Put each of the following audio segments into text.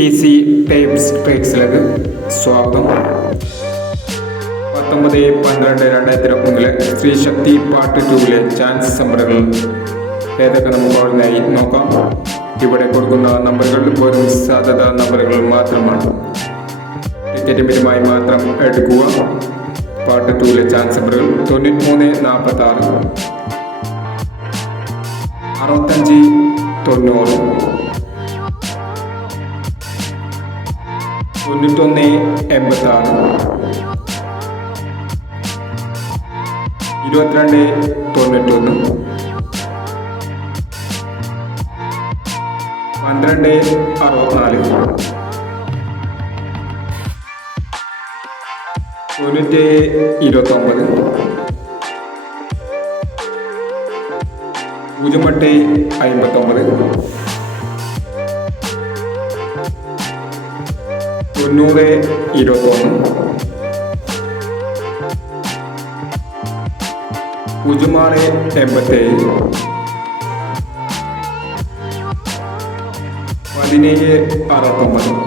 Easy types ട്രിക്സിലേക്ക് സ്വാഗതം. 19/12/2001 സ്ത്രീശക്തി part 2 chance നമ്പറുകൾ ഏതൊക്കെ നമുക്ക് ഓരോന്നായി നോക്കാം. ഇവിടെ കൊടുക്കുന്ന നമ്പറുകൾ വെറും സാധ്യത നമ്പറുകൾ മാത്രമാണ്. ടിക്കറ്റ് മിതമായി മാത്രം എടുക്കുക. പാർട്ട് 2 ചാൻസ് നമ്പറുകൾ 93 46 65 90 91 86 22 91 12 64 90 29 08 59 90 21 06 87 17 69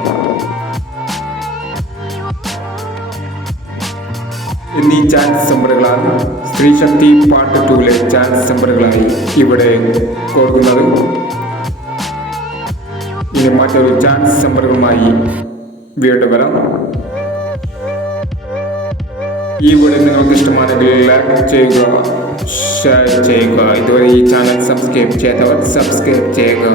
എന്നീ ചാൻസ് നമ്പറുകളാണ് സ്ത്രീശക്തി പാർട്ട് 2 ചാൻസ് നമ്പറുകളായി ഇവിടെ കൊടുക്കുന്നത്. ഇനി മറ്റൊരു ചാൻസ് നമ്പറുകളുമായി വീണ്ടും വരാം. ഈ വീഡിയോ നിങ്ങൾക്ക് ഇഷ്ടമാണെങ്കിൽ ലൈക്ക് ചെയ്യുക, ഷെയർ ചെയ്യുക. ഇതുവരെ ഈ ചാനൽ സബ്സ്ക്രൈബ് ചെയ്യാത്തവർ സബ്സ്ക്രൈബ് ചെയ്യുക.